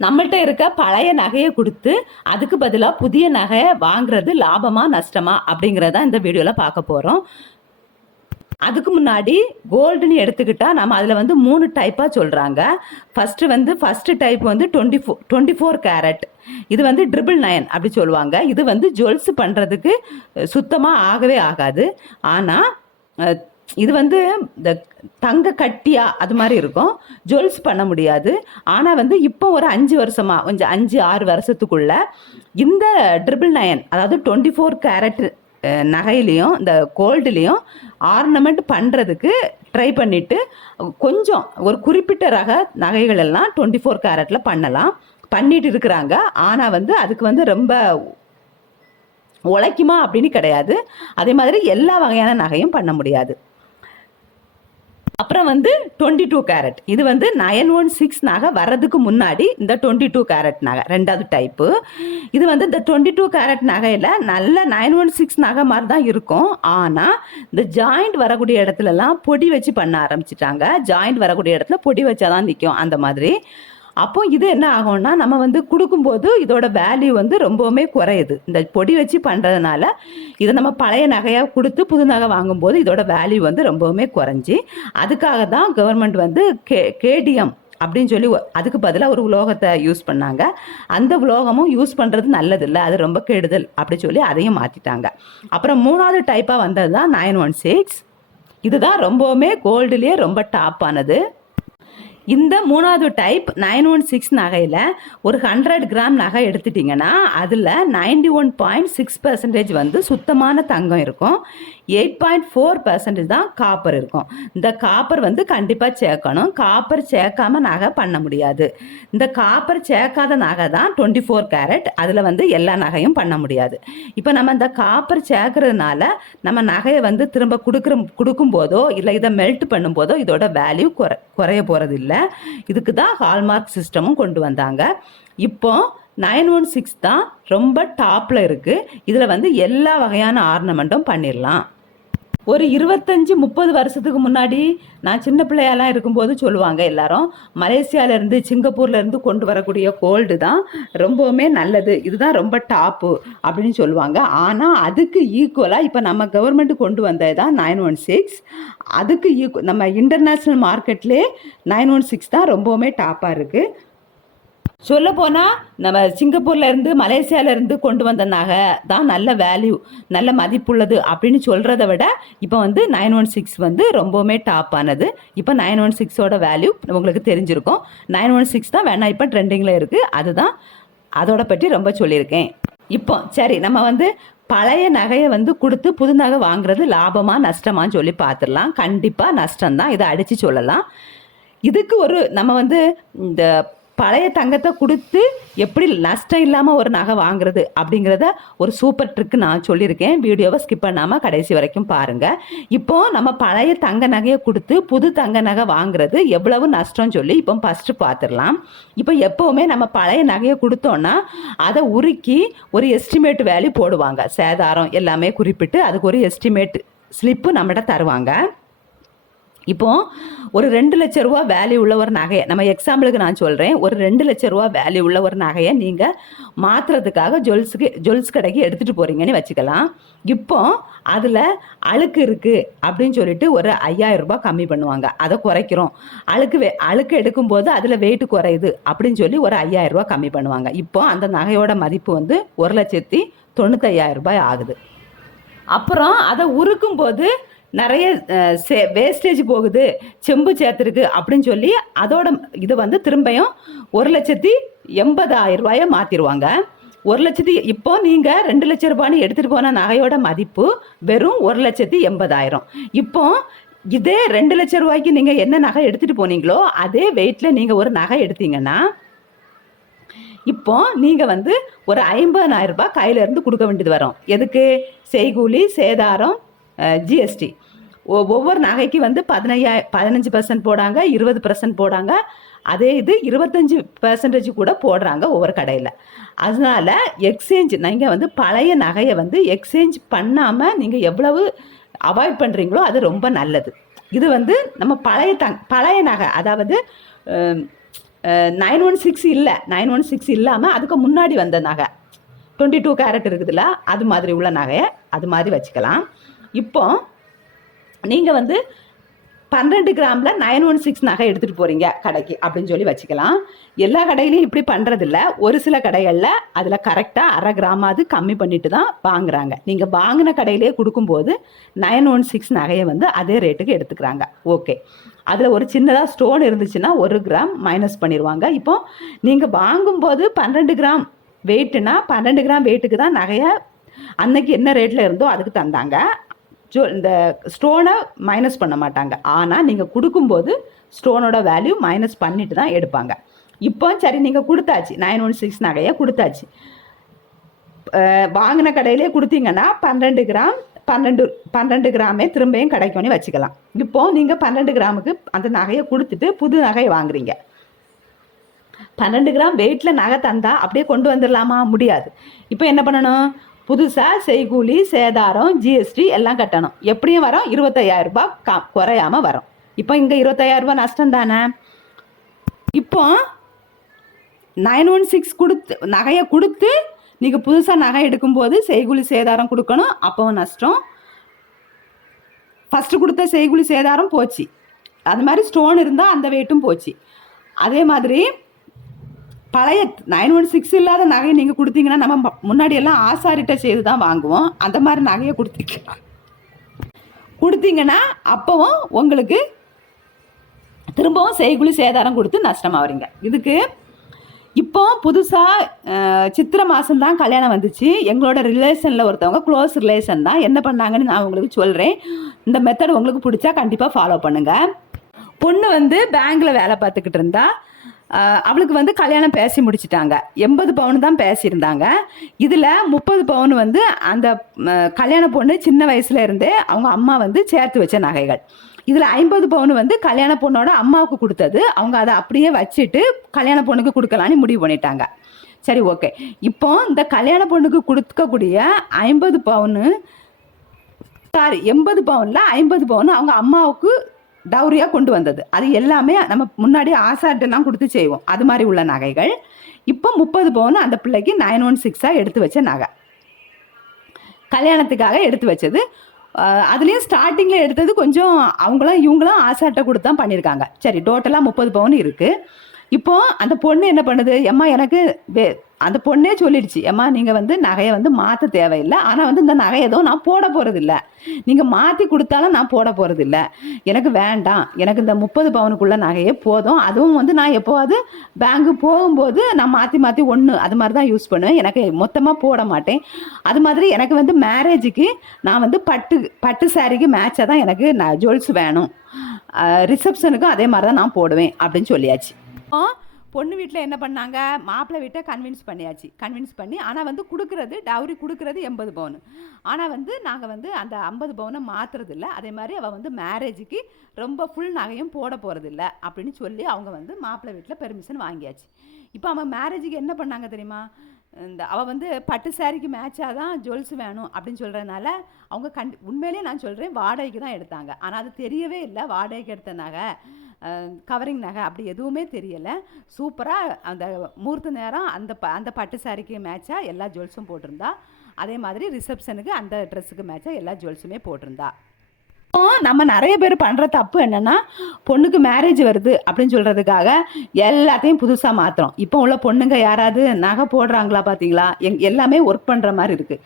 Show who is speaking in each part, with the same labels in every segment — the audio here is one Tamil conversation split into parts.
Speaker 1: நம்மள்கிட்ட இருக்க பழைய நகையை கொடுத்து அதுக்கு பதிலாக புதிய நகையை வாங்குறது லாபமா நஷ்டமா அப்படிங்கிறத இந்த வீடியோவில் பார்க்க போகிறோம் அதுக்கு முன்னாடி கோல்டுன்னு எடுத்துக்கிட்டா நம்ம அதில் வந்து மூணு டைப்பாக சொல்கிறாங்க ஃபஸ்ட்டு வந்து ஃபஸ்ட்டு டைப் வந்து twenty four twenty four carat இது வந்து ட்ரிபிள் நயன் அப்படி சொல்லுவாங்க. இது வந்து ஜுவல்ஸ் பண்ணுறதுக்கு சுத்தமாக ஆகவே ஆகாது. ஆனால் இது வந்து இந்த தங்க கட்டியா அது மாதிரி இருக்கும். ஜுவல்ஸ் பண்ண முடியாது. ஆனால் வந்து இப்போ ஒரு அஞ்சு வருஷமா கொஞ்சம் அஞ்சு ஆறு வருஷத்துக்குள்ள இந்த ட்ரிபிள் நயன் அதாவது டுவெண்ட்டி ஃபோர் கேரட் நகையிலையும் இந்த கோல்டுலேயும் ஆர்னமெண்ட் பண்ணுறதுக்கு ட்ரை பண்ணிவிட்டு கொஞ்சம் ஒரு குறிப்பிட்ட ரக நகைகள் எல்லாம் டுவெண்ட்டி ஃபோர் கேரட்டில் பண்ணலாம். பண்ணிட்டு இருக்கிறாங்க. ஆனால் வந்து அதுக்கு வந்து ரொம்ப உழைக்குமா அப்படின்னு கிடையாது. அதே மாதிரி எல்லா வகையான நகையும் பண்ண முடியாது. அப்புறம் வந்து டுவெண்ட்டி டூ கேரட் இது வந்து நயன் ஒன் சிக்ஸ் நகை வர்றதுக்கு முன்னாடி இந்த டுவெண்ட்டி டூ கேரட் நகை ரெண்டாவது டைப்பு இது வந்து இந்த டுவெண்ட்டி டூ கேரட் நகையில் நல்ல நயன் ஒன் சிக்ஸ் நகை மாதிரி தான் இருக்கும். ஆனால் இந்த ஜாயிண்ட் வரக்கூடிய இடத்துலலாம் பொடி வச்சு பண்ண ஆரம்பிச்சிட்டாங்க. ஜாயிண்ட் வரக்கூடிய இடத்துல பொடி வச்சாதான் நிற்கும் அந்த மாதிரி. அப்போ இது என்ன ஆகும்னா நம்ம வந்து கொடுக்கும்போது இதோட வேல்யூ வந்து ரொம்பவுமே குறையுது. இந்த பொடி வச்சு பண்ணுறதுனால இதை நம்ம பழைய நகையாக கொடுத்து புது நகை வாங்கும்போது இதோட வேல்யூ வந்து ரொம்பவுமே குறைஞ்சி அதுக்காக தான் கவர்மெண்ட் வந்து கே கேடிஎம் அப்படின்னு சொல்லி அதுக்கு பதிலாக ஒரு உலோகத்தை யூஸ் பண்ணாங்க. அந்த உலோகமும் யூஸ் பண்ணுறது நல்லதில்லை அது ரொம்ப கெடுதல் அப்படி சொல்லி அதையும் மாற்றிட்டாங்க அப்புறம் மூணாவது டைப்பாக வந்தது தான் நைன் ஒன் சிக்ஸ் இதுதான் ரொம்பவுமே கோல்டுலேயே ரொம்ப டாப்பானது இந்த மூணாவது டைப் நைன் ஒன் சிக்ஸ் நகையில் ஒரு ஹண்ட்ரட் கிராம் நகை எடுத்துட்டிங்கன்னா அதில் ninety one point six percentage வந்து சுத்தமான தங்கம் இருக்கும். எயிட் பாயிண்ட் ஃபோர் பர்சன்டேஜ் தான் காப்பர் இருக்கும். இந்த காப்பர் வந்து கண்டிப்பாக சேர்க்கணும். காப்பர் சேர்க்காம நகை பண்ண முடியாது. இந்த காப்பர் சேர்க்காத நகை தான் டுவெண்ட்டி ஃபோர் கேரட் அதில் வந்து எல்லா நகையும் பண்ண முடியாது. இப்போ நம்ம இந்த காப்பர் சேர்க்கறதுனால நம்ம நகையை வந்து திரும்ப கொடுக்குற கொடுக்கும்போதோ இல்லை இதை மெல்ட் பண்ணும்போதோ இதோட வேல்யூ குறை குறைய போகிறது இல்லை இதுக்கு தான் ஹால்மார்க் சிஸ்டமும் கொண்டு வந்தாங்க. இப்போ நைன் ஒன் சிக்ஸ் தான் ரொம்ப டாப்பில் இருக்குது இதில் வந்து எல்லா வகையான ஆர்னமெண்ட்டும் பண்ணிடலாம் ஒரு இருபத்தஞ்சி முப்பது வருஷத்துக்கு முன்னாடி நான் சின்ன பிள்ளையாலாம் இருக்கும்போது சொல்லுவாங்க எல்லாரும் மலேசியால இருந்து சிங்கப்பூர்ல இருந்து கொண்டு வரக்கூடிய கோல்டு தான் ரொம்பவுமே நல்லது. இதுதான் ரொம்ப டாப்பு அப்படின்னு சொல்லுவாங்க. ஆனால் அதுக்கு ஈக்குவலாக இப்போ நம்ம கவர்மெண்ட் கொண்டு வந்தது தான் நைன் ஒன் சிக்ஸ். அதுக்கு ஈக்குவல் நம்ம இன்டர்நேஷ்னல் மார்க்கெட்லேயே நைன் ஒன் சிக்ஸ் தான் ரொம்பவுமே டாப்பாக இருக்குது சொல்ல போனால் நம்ம சிங்கப்பூர்ல இருந்து மலேசியால இருந்து கொண்டு வந்த நகை தான் நல்ல வேல்யூ நல்ல மதிப்புள்ளது அப்படின்னு சொல்கிறத விட இப்போ வந்து நைன் ஒன் சிக்ஸ் வந்து ரொம்பவுமே டாப் ஆனது. இப்போ நைன் ஒன் சிக்ஸோட வேல்யூ உங்களுக்கு தெரிஞ்சிருக்கும். நைன் ஒன் சிக்ஸ் தான் வேணா இப்போ ட்ரெண்டிங்கில் இருக்குது அதுதான் அதோட பற்றி ரொம்ப சொல்லியிருக்கேன். இப்போ சரி நம்ம வந்து பழைய நகையை வந்து கொடுத்து புது நகை வாங்குறது லாபமா நஷ்டமான்னு சொல்லி பார்த்துடலாம். கண்டிப்பாக நஷ்டம்தான். இதை அடித்து சொல்லலாம். இதுக்கு ஒரு நம்ம வந்து இந்த பழைய தங்கத்தை கொடுத்து எப்படி நஷ்டம் இல்லாமல் ஒரு நகை வாங்குறது அப்படிங்கிறத ஒரு சூப்பர் ட்ரிக் நான் சொல்லியிருக்கேன். வீடியோவை ஸ்கிப் பண்ணாமல் கடைசி வரைக்கும் பாருங்கள் இப்போ நம்ம பழைய தங்க நகையை கொடுத்து புது தங்க நகை வாங்குறது எவ்வளவு நஷ்டம் சொல்லி இப்போ ஃபஸ்ட்டு பார்த்துடலாம் இப்போ எப்போவுமே நம்ம பழைய நகையை கொடுத்தோன்னா அதை உருக்கி ஒரு எஸ்டிமேட் வேல்யூ போடுவாங்க. சேதாரம் எல்லாமே குறிப்பிட்டு அதுக்கு ஒரு எஸ்டிமேட் ஸ்லிப்பு நம்மகிட்ட தருவாங்க. இப்போ ஒரு ரெண்டு லட்ச ரூபா வேல்யூ உள்ள ஒரு நகையை நம்ம எக்ஸாம்பிளுக்கு நான் சொல்கிறேன் ஒரு ரெண்டு லட்ச ரூபா வேல்யூ உள்ள ஒரு நகையை நீங்கள் மாற்றுறதுக்காக ஜுவல்ஸுக்கு ஜுவல்ஸ் கடைக்கு எடுத்துகிட்டு போகிறீங்கன்னு வச்சுக்கலாம். இப்போ அதில் அழுக்கு இருக்குது அப்படின்னு சொல்லிட்டு ஒரு ஐயாயிரம் ரூபாய் கம்மி பண்ணுவாங்க. அதை குறைக்கிறோம். அழுக்கு வே அழுக்கு எடுக்கும்போது அதில் வெயிட் குறையுது அப்படின்னு சொல்லி ஒரு ஐயாயிரம் ரூபாய் கம்மி பண்ணுவாங்க. இப்போ அந்த நகையோட மதிப்பு வந்து ஒரு லட்சத்தி தொண்ணூத்தையாயிரம் ரூபாய் ஆகுது. அப்புறம் அதை உருக்கும் போது நிறைய வேஸ்டேஜ் போகுது செம்பு சேர்த்துருக்கு அப்படின்னு சொல்லி அதோட இது வந்து திரும்பியும் ஒரு லட்சத்தி எண்பதாயிரம் ரூபாயை மாற்றிடுவாங்க ஒரு லட்சத்தி இப்போ நீங்கள் ரெண்டு லட்ச ரூபான்னு எடுத்துகிட்டு போன நகையோட மதிப்பு வெறும் ஒரு லட்சத்தி எண்பதாயிரம். இப்போ இதே ரெண்டு லட்ச ரூபாய்க்கு நீங்கள் என்ன நகை எடுத்துகிட்டு போனீங்களோ அதே வெயிட்டில் நீங்கள் ஒரு நகை எடுத்தீங்கன்னா இப்போ நீங்கள் வந்து ஒரு ஐம்பதனாயிரம் ரூபாய் கையிலேருந்து கொடுக்க வேண்டியது வரும். எதுக்கு? செய்கூலி சேதாரம் ஜிஎஸ்டி. ஒவ்வொரு நகைக்கு வந்து பதினையா பதினஞ்சு பர்சன்ட் போடாங்க இருபது பர்சன்ட் போடாங்க. அதே இது இருபத்தஞ்சி பர்சன்டேஜ் கூட போடுறாங்க ஒவ்வொரு கடையில். அதனால எக்ஸ்சேஞ்ச் நீங்கள் வந்து பழைய நகையை வந்து எக்ஸ்சேஞ்ச் பண்ணாமல் நீங்கள் எவ்வளவு அவாய்ட் பண்ணுறீங்களோ அது ரொம்ப நல்லது. இது வந்து நம்ம பழைய தங் பழைய நகை அதாவது நைன் ஒன் சிக்ஸ் இல்லை நைன் ஒன் சிக்ஸ் இல்லாமல் அதுக்கு முன்னாடி வந்த நகை. டுவெண்ட்டி டூ கேரட் இருக்குதுல்ல அது மாதிரி உள்ள நகையை அது மாதிரி வச்சுக்கலாம். இப்போ நீங்கள் வந்து பன்னெண்டு கிராமில் நைன் ஒன் சிக்ஸ் நகை எடுத்துகிட்டு போகிறீங்க கடைக்கு அப்படின்னு சொல்லி வச்சுக்கலாம். எல்லா கடையிலையும் இப்படி பண்ணுறதில்ல ஒரு சில கடைகளில் அதில் கரெக்டாக அரை கிராமாவது கம்மி பண்ணிட்டு தான் வாங்குறாங்க. நீங்கள் வாங்கின கடையிலே கொடுக்கும்போது நைன் ஒன் சிக்ஸ் நகையை வந்து அதே ரேட்டுக்கு எடுத்துக்கிறாங்க. ஓகே. அதில் ஒரு சின்னதாக ஸ்டோன் இருந்துச்சுன்னா ஒரு கிராம் மைனஸ் பண்ணிடுவாங்க இப்போ நீங்கள் வாங்கும்போது பன்னெண்டு கிராம் வெயிட்டுனா பன்னெண்டு கிராம் வெயிட்டுக்கு தான் நகையை அன்னைக்கு என்ன ரேட்டில் இருந்தோ அதுக்கு தந்தாங்க. ஜோ இந்த ஸ்டோனை மைனஸ் பண்ண மாட்டாங்க. ஆனால் நீங்கள் கொடுக்கும்போது ஸ்டோனோட வேல்யூ மைனஸ் பண்ணிட்டு தான் எடுப்பாங்க. இப்போ சரி நீங்கள் கொடுத்தாச்சு. நைன் ஒன் சிக்ஸ் நகையை கொடுத்தாச்சு. வாங்கின கடையிலே கொடுத்தீங்கன்னா பன்னெண்டு கிராம் பன்னெண்டு பன்னெண்டு கிராமே திரும்பியும் கிடைக்கும்னு வச்சுக்கலாம். இப்போ நீங்கள் பன்னெண்டு கிராமுக்கு அந்த நகையை கொடுத்துட்டு புது நகையை வாங்குறீங்க. பன்னெண்டு கிராம் வெயிட்டில் நகை தந்தால் அப்படியே கொண்டு வந்துடலாமா முடியாது. இப்போ என்ன பண்ணணும்? புதுசாக செய்கூலி சேதாரம் ஜிஎஸ்டி எல்லாம் கட்டணும். எப்படியும் வரும்? இருபத்தையாயிரம் ரூபாய் கா குறையாம வரும். இப்போ இங்கே இருபத்தையாயிரம் ரூபாய் நஷ்டம் தானே? இப்போ நைன் ஒன் சிக்ஸ் கொடுத்து நகையை கொடுத்து நீங்கள் புதுசாக நகை எடுக்கும்போது செய்கூலி சேதாரம் கொடுக்கணும். அப்போவும் நஷ்டம். ஃபஸ்ட்டு கொடுத்த செய்கூலி சேதாரம் போச்சு. அது மாதிரி ஸ்டோன் இருந்தால் அந்த வெயிட்டும் போச்சு. அதே மாதிரி பழைய நைன் ஒன் சிக்ஸ் இல்லாத நகையை நீங்கள் கொடுத்தீங்கன்னா நம்ம ம- முன்னாடி எல்லாம் ஆசாரிட்ட செய்து தான் வாங்குவோம். அந்த மாதிரி நகையை கொடுத்துருக்கலாம் கொடுத்தீங்கன்னா அப்போவும் உங்களுக்கு திரும்பவும் செய்குழி சேதாரம் கொடுத்து நஷ்டமாகறீங்க இதுக்கு இப்போ புதுசாக சித்திரை மாதம் தான் கல்யாணம் வந்துச்சு. எங்களோட ரிலேஷனில் ஒருத்தவங்க க்ளோஸ் ரிலேஷன் தான். என்ன பண்ணாங்கன்னு நான் உங்களுக்கு சொல்கிறேன் இந்த மெத்தட் உங்களுக்கு பிடிச்சா கண்டிப்பாக ஃபாலோ பண்ணுங்கள் பொண்ணு வந்து பேங்க்கில் வேலை பார்த்துக்கிட்டு இருந்தா. அவளுக்கு வந்து கல்யாணம் பேசி முடிச்சிட்டாங்க. எண்பது பவுன் தான் பேசியிருந்தாங்க. இதில் முப்பது பவுன் வந்து அந்த கல்யாண பொண்ணு சின்ன வயசுல இருந்தே அவங்க அம்மா வந்து சேர்த்து வச்ச நகைகள். இதில் ஐம்பது பவுன் வந்து கல்யாண பொண்ணோட அம்மாவுக்கு கொடுத்தது. அவங்க அதை அப்படியே வச்சுட்டு கல்யாண பொண்ணுக்கு கொடுக்கலான்னு முடிவு பண்ணிட்டாங்க. சரி ஓகே. இப்போ இந்த கல்யாண பொண்ணுக்கு கொடுக்கக்கூடிய ஐம்பது பவுனு சாரி எண்பது பவுனில் ஐம்பது பவுன் அவங்க அம்மாவுக்கு டவுரியாக கொண்டு வந்தது. அது எல்லாமே நம்ம முன்னாடி ஆசாட்டெல்லாம் கொடுத்து செய்வோம். அது மாதிரி உள்ள நகைகள். இப்போ முப்பது பவுன் அந்த பிள்ளைக்கு நைன் ஒன் சிக்ஸாக எடுத்து வச்ச நகை. கல்யாணத்துக்காக எடுத்து வச்சது. அதுலேயும் ஸ்டார்டிங்கில் எடுத்தது கொஞ்சம் அவங்களாம் இவங்களும் ஆசாட்டை கொடுத்து தான் பண்ணியிருக்காங்க. சரி டோட்டலாக முப்பது பவுன் இருக்குது இப்போ அந்த பொண்ணு என்ன பண்ணுது? எம்மா எனக்கு வே அந்த பொண்ணே சொல்லிடுச்சு ஏம்மா நீங்கள் வந்து நகையை வந்து மாற்ற தேவையில்லை. ஆனால் வந்து இந்த நகை எதுவும் நான் போட போகிறதில்ல நீங்கள் மாற்றி கொடுத்தாலும் நான் போட போகிறதில்ல எனக்கு வேண்டாம். எனக்கு இந்த முப்பது பவுனுக்குள்ளே நகையே போதும். அதுவும் வந்து நான் எப்போவாது பேங்க்கு போகும்போது நான் மாற்றி மாற்றி ஒன்று அது மாதிரி தான் யூஸ் பண்ணுவேன். எனக்கு மொத்தமாக போட மாட்டேன். அது மாதிரி எனக்கு வந்து மேரேஜுக்கு நான் வந்து பட்டு பட்டு சாரிக்கு மேட்சாக தான் எனக்கு நான் ஜுவல்ஸ் வேணும். ரிசப்ஷனுக்கும் அதே மாதிரி தான் நான் போடுவேன் அப்படின்னு சொல்லியாச்சு. பொண்ணு வீட்டில் என்ன பண்ணாங்க? மாப்பிள்ளை வீட்டை கன்வின்ஸ் பண்ணியாச்சு. கன்வின்ஸ் பண்ணி ஆனால் வந்து கொடுக்குறது டவுரி கொடுக்குறது எண்பது பவுன். ஆனால் வந்து நாங்கள் வந்து அந்த ஐம்பது பவுனை மாற்றுறதில்ல அதே மாதிரி அவள் வந்து மேரேஜுக்கு ரொம்ப ஃபுல் நகையும் போட போகிறதில்ல அப்படின்னு சொல்லி அவங்க வந்து மாப்பிள்ளை வீட்டில் பெர்மிஷன் வாங்கியாச்சு. இப்போ அவன் மேரேஜுக்கு என்ன பண்ணாங்க தெரியுமா? இந்த அவள் வந்து பட்டு சாரிக்கு மேட்சாக தான் ஜுவல்ஸ் வேணும் அப்படின்னு சொல்கிறதுனால அவங்க கண் உண்மையிலேயே நான் சொல்கிறேன் வாடகைக்கு தான் எடுத்தாங்க. ஆனால் அது தெரியவே இல்லை வாடகைக்கு எடுத்த நகை. கவரிங் நகை அப்படி எதுவுமே தெரியலை. சூப்பராக அந்த முகூர்த்த நேரம் அந்த ப அந்த பட்டு சாரிக்கு மேட்சாக எல்லா ஜுவல்ஸும் போட்டிருந்தா. அதே மாதிரி ரிசப்ஷனுக்கு அந்த ட்ரெஸ்ஸுக்கு மேட்சாக எல்லா ஜுவல்ஸுமே போட்டிருந்தா. நம்ம நிறைய பேர் பண்ணுற தப்பு என்னென்னா பொண்ணுக்கு மேரேஜ் வருது அப்படின்னு சொல்கிறதுக்காக எல்லாத்தையும் புதுசாக மாற்றுறோம் இப்போ உள்ள பொண்ணுங்க யாராவது நகை போடுறாங்களா பார்த்தீங்களா எங் எல்லாமே ஒர்க் பண்ணுற மாதிரி இருக்குது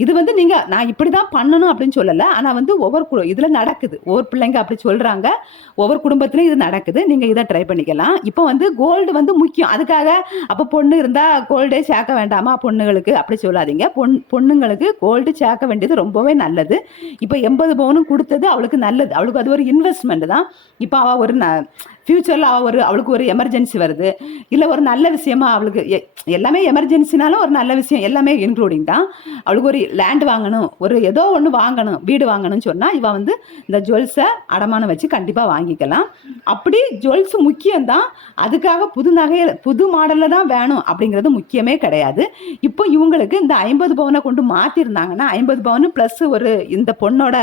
Speaker 1: இது வந்து நீங்கள் நான் இப்படி தான் பண்ணணும் அப்படின்னு சொல்லலை. ஆனால் வந்து ஒவ்வொரு குழு இதில் நடக்குது. ஒவ்வொரு பிள்ளைங்க அப்படி சொல்கிறாங்க ஒவ்வொரு குடும்பத்துலையும் இது நடக்குது. நீங்கள் இதை ட்ரை பண்ணிக்கலாம். இப்போ வந்து கோல்டு வந்து முக்கியம். அதுக்காக அப்போ பொண்ணு இருந்தால் கோல்டே சேர்க்க வேண்டாமா பொண்ணுங்களுக்கு? அப்படி சொல்லாதீங்க. பொன் பொண்ணுங்களுக்கு கோல்டு சேர்க்க வேண்டியது ரொம்பவே நல்லது. இப்போ எண்பது பவுனும் கொடுத்தது அவளுக்கு நல்லது. அவளுக்கு அது ஒரு இன்வெஸ்ட்மெண்ட் தான். இப்போ அவள் ஒரு ந ஃப்யூச்சரில் அவள் ஒரு அவளுக்கு ஒரு எமர்ஜென்சி வருது. இல்லை ஒரு நல்ல விஷயமா அவளுக்கு எ- எல்லாமே எமர்ஜென்சினாலும் ஒரு நல்ல விஷயம். எல்லாமே இன்க்ளூடிங் தான். அவளுக்கு ஒரு லேண்ட் வாங்கணும். ஒரு ஏதோ ஒன்று வாங்கணும். வீடு வாங்கணும்னு சொன்னால் இவன் வந்து இந்த ஜுவல்ஸை அடமானம் வச்சு கண்டிப்பாக வாங்கிக்கலாம். அப்படி ஜுவல்ஸ் முக்கியம்தான். அதுக்காக புது நகையில் புது மாடலில் தான் வேணும் அப்படிங்கிறது முக்கியமே கிடையாது. இப்போ இவங்களுக்கு இந்த ஐம்பது பவுனை கொண்டு மாற்றிருந்தாங்கன்னா ஐம்பது பவுன் ப்ளஸ் ஒரு இந்த பொண்ணோட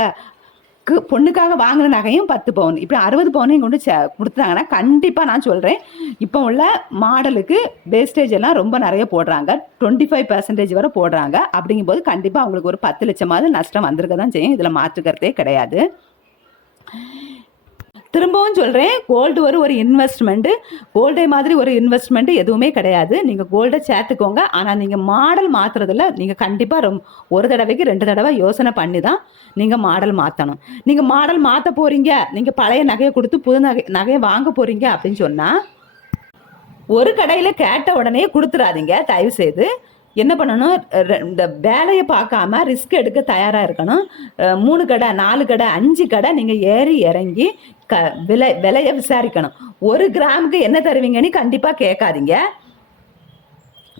Speaker 1: பொண்ணுக்காக வாங்கின நகையும் பத்து பவுன். இப்படி அறுபது பவுனையும் கொண்டு சே கொடுத்தாங்கன்னா கண்டிப்பாக நான் சொல்கிறேன் இப்போ உள்ள மாடலுக்கு வேஸ்டேஜ் எல்லாம் ரொம்ப நிறைய போடுறாங்க. டுவெண்ட்டி ஃபைவ் பர்சன்டேஜ் வரை போடுறாங்க. அப்படிங்கும்போது கண்டிப்பாக அவங்களுக்கு ஒரு பத்து லட்சமாவது நஷ்டம் வந்திருக்க தான் செய்யும். இதில் மாற்றுக்கிறதே கிடையாது. திரும்பவும் சொல்கிறேன் கோல்டு ஒரு ஒரு இன்வெஸ்ட்மெண்ட்டு கோல்டே மாதிரி ஒரு இன்வெஸ்ட்மெண்ட் எதுவுமே கிடையாது. நீங்கள் கோல்டை சேர்த்துக்கோங்க. ஆனால் நீங்கள் மாடல் மாற்றுறதுல நீங்கள் கண்டிப்பாக ரொம் ஒரு தடவைக்கு ரெண்டு தடவை யோசனை பண்ணி தான் நீங்கள் மாடல் மாற்றணும் நீங்கள் மாடல் மாற்ற போகிறீங்க நீங்கள் பழைய நகையை கொடுத்து புது நகை நகையை வாங்க போகிறீங்க அப்படின்னு சொன்னால் ஒரு கடையில் கேட்ட உடனே கொடுத்துறாதீங்க. தயவு செய்து என்ன பண்ணணும்? இந்த வேலையை பார்க்காம ரிஸ்க் எடுக்க தயாராக இருக்கணும். மூணு கடை நாலு கடை அஞ்சு கடை நீங்கள் ஏறி இறங்கி க விலை விலையை விசாரிக்கணும். ஒரு கிராமுக்கு என்ன தருவீங்கன்னு கண்டிப்பாக கேட்காதீங்க.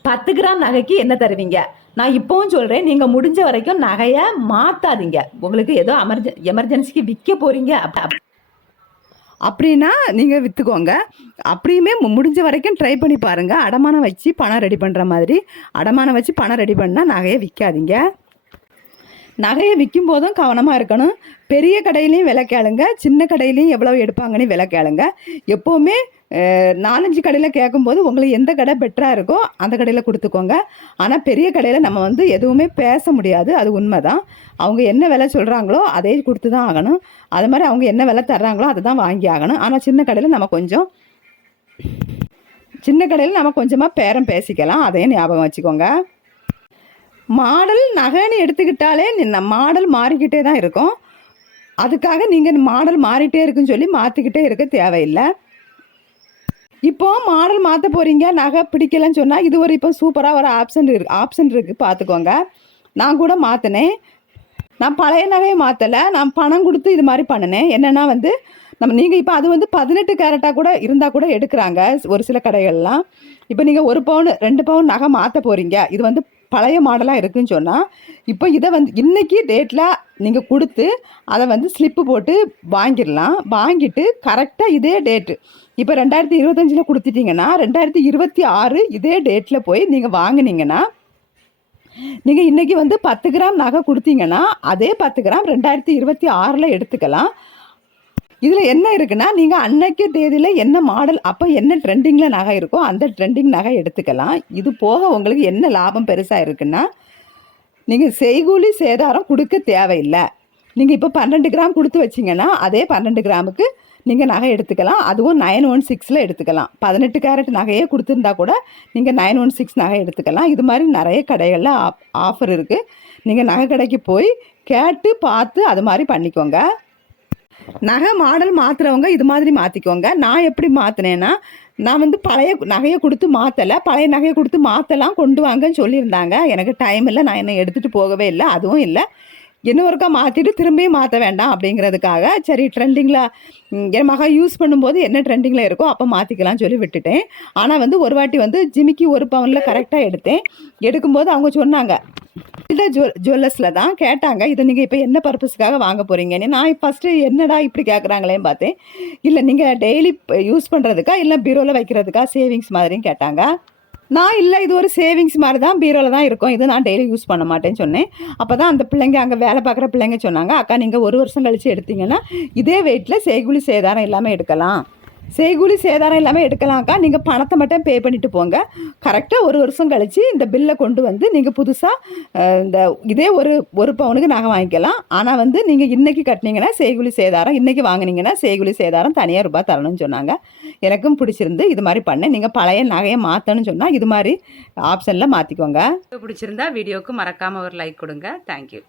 Speaker 1: பத்து கிராம் நகைக்கு என்ன தருவீங்க? நான் இப்போவும் சொல்கிறேன் நீங்கள் முடிஞ்ச வரைக்கும் நகையை மாற்றாதீங்க உங்களுக்கு ஏதோ எமர்ஜென் எமர்ஜென்சிக்கு விற்க போகிறீங்க அப்படி அப்படின்னா நீங்கள் விற்றுக்கோங்க அப்படியுமே முடிஞ்ச வரைக்கும் ட்ரை பண்ணி பாருங்கள் அடமானம் வச்சு பணம் ரெடி பண்ணுற மாதிரி. அடமானம் வச்சு பணம் ரெடி பண்ணால் நகையை விற்காதீங்க நகையை விற்கும் போதும் கவனமாக இருக்கணும். பெரிய கடையிலையும் விலை கேளுங்க. சின்ன கடையிலையும் எவ்வளோ எடுப்பாங்கன்னு விலை கேளுங்க. எப்போவுமே நாலஞ்சு கடையில் கேட்கும்போது உங்களுக்கு எந்த கடை பெட்டராக இருக்கோ அந்த கடையில் கொடுத்துக்கோங்க. ஆனால் பெரிய கடையில் நம்ம வந்து எதுவுமே பேச முடியாது. அது உண்மை தான் அவங்க என்ன விலை சொல்கிறாங்களோ அதே கொடுத்து தான் ஆகணும். அது மாதிரி அவங்க என்ன விலை தர்றாங்களோ அதை தான் வாங்கி ஆகணும். ஆனால் சின்ன கடையில் நம்ம கொஞ்சம் சின்ன கடையில் நம்ம கொஞ்சமாக பேரம் பேசிக்கலாம். அதையும் ஞாபகம் வச்சுக்கோங்க. மாடல் நகைன்னு எடுத்துக்கிட்டாலே ந- மாடல் மாறிக்கிட்டே தான் இருக்கும். அதுக்காக நீங்கள் மாடல் மாறிட்டே இருக்குன்னு சொல்லி மாற்றிக்கிட்டே இருக்க தேவையில்லை. இப்போ மாடல் மாற்ற போகிறீங்க நகை பிடிக்கலன்னு சொன்னால் இது ஒரு இப்போ சூப்பராக ஒரு ஆப்ஷன் இருக்கு ஆப்ஷன் இருக்குது பார்த்துக்கோங்க நான் கூட மாற்றினேன் நான் பழைய நகையை மாற்றலை நான் பணம் கொடுத்து இது மாதிரி பண்ணினேன். என்னென்னா வந்து நம்ம நீங்கள் இப்போ அது வந்து பதினெட்டு கேரட்டாக கூட இருந்தால் கூட எடுக்கிறாங்க. ஒரு சில கடைகள்லாம். இப்போ நீங்கள் ஒரு பவுன் ரெண்டு பவுன் நகை மாற்ற போகிறீங்க இது வந்து பழைய மாடலாக இருக்குன்னு சொன்னால் இப்போ இதை வந்து இன்றைக்கி டேட்டில் நீங்கள் கொடுத்து அதை வந்து ஸ்லிப்பு போட்டு வாங்கிடலாம். வாங்கிட்டு கரெக்டாக இதே டேட்டு இப்போ ரெண்டாயிரத்தி இருபத்தஞ்சில் கொடுத்துட்டீங்கன்னா ரெண்டாயிரத்தி இருபத்தி ஆறு இதே டேட்டில் போய் நீங்கள் வாங்கினீங்கன்னா நீங்கள் இன்றைக்கி வந்து பத்து கிராம் நகை கொடுத்தீங்கன்னா அதே பத்து கிராம் ரெண்டாயிரத்தி இருபத்தி ஆறில் எடுத்துக்கலாம். இதில் என்ன இருக்குன்னா நீங்கள் அன்னைக்கு தேதியில் என்ன மாடல் அப்போ என்ன ட்ரெண்டிங்கில் நகை இருக்கோ அந்த ட்ரெண்டிங் நகை எடுத்துக்கலாம். இது போக உங்களுக்கு என்ன லாபம் பெருசாக இருக்குன்னா நீங்கள் செய்கூலி சேதாரம் கொடுக்க தேவையில்லை. நீங்கள் இப்போ பன்னெண்டு கிராம் கொடுத்து வச்சிங்கன்னா அதே பன்னெண்டு கிராமுக்கு நீங்கள் நகை எடுத்துக்கலாம். அதுவும் நைன் ஒன் சிக்ஸில் எடுத்துக்கலாம். பதினெட்டு கேரட் நகையே கொடுத்துருந்தா கூட நீங்கள் நைன் ஒன் சிக்ஸ் நகை எடுத்துக்கலாம். இது மாதிரி நிறைய கடைகளில் ஆஃப் ஆஃபர் இருக்குது நீங்கள் நகை கடைக்கு போய் கேட்டு பார்த்து அது மாதிரி பண்ணிக்கோங்க. நகை மாடல் மாற்றுறவங்க இது மாதிரி மாற்றிக்கோங்க நான் எப்படி மாற்றினேன்னா நான் வந்து பழைய நகையை கொடுத்து மாற்றலை பழைய நகையை கொடுத்து மாற்றலாம் கொண்டு வாங்கன்னு சொல்லியிருந்தாங்க. எனக்கு டைம் இல்லை நான் என்ன எடுத்துகிட்டு போகவே இல்லை அதுவும் இல்லை. இன்னும் ஒருக்கா மாற்றிட்டு திரும்பியும் மாற்ற வேண்டாம் அப்படிங்கிறதுக்காக சரி ட்ரெண்டிங்கில் என் மகா யூஸ் பண்ணும்போது என்ன ட்ரெண்டிங்கில் இருக்கோ அப்போ மாற்றிக்கலாம்னு சொல்லி விட்டுட்டேன். ஆனால் வந்து ஒரு வாட்டி வந்து ஜிமிக்கி ஒரு பவுனில் கரெக்டாக எடுத்தேன். எடுக்கும்போது அவங்க சொன்னாங்க இந்த ஜுவல் ஜுவல்லர்ஸில் தான் கேட்டாங்க. இதை நீங்கள் இப்போ என்ன பர்பஸ்க்காக வாங்க போகிறீங்கன்னு நான் ஃபஸ்ட்டு என்னடா இப்படி கேட்குறாங்களேன்னு பார்த்தேன். இல்லை நீங்கள் டெய்லி யூஸ் பண்ணுறதுக்கா இல்லை பீரோவில் வைக்கிறதுக்கா சேவிங்ஸ் மாதிரின்னு கேட்டாங்க. நான் இல்லை இது ஒரு சேவிங்ஸ் மாதிரி தான் பீரோவில் தான் இருக்கும். இது நான் டெய்லி யூஸ் பண்ண மாட்டேன்னு சொன்னேன். அப்போ தான் அந்த பிள்ளைங்க அங்கே வேலை பார்க்குற பிள்ளைங்க சொன்னாங்க அக்கா நீங்கள் ஒரு வருஷம் கழித்து எடுத்தீங்கன்னா இதே வெயிட்டில் செய்குலி சேதாரம் இல்லாமல் எடுக்கலாம். செய்கூலி சேதாரம் எல்லாமே எடுக்கலாம்க்கா. நீங்கள் பணத்தை மட்டும் பே பண்ணிட்டு போங்க. கரெக்டாக ஒரு வருஷம் கழித்து இந்த பில்லை கொண்டு வந்து நீங்கள் புதுசாக இந்த இதே ஒரு ஒரு பவுனுக்கு நகை வாங்கிக்கலாம். ஆனால் வந்து நீங்கள் இன்றைக்கி கட்டினீங்கன்னா செய்கூலி சேதாரம் இன்றைக்கி வாங்கினீங்கன்னா செய்கூலி சேதாரம் தனியாக ரூபாய் தரணும்னு சொன்னாங்க. எனக்கும் பிடிச்சிருந்து இது மாதிரி பண்ணேன் நீங்கள் பழைய நகையை மாற்றணும்னு சொன்னால் இது மாதிரி ஆப்ஷனில் மாற்றிக்கோங்க
Speaker 2: பிடிச்சிருந்தா வீடியோவுக்கு மறக்காமல் ஒரு லைக் கொடுங்க. தேங்க்யூ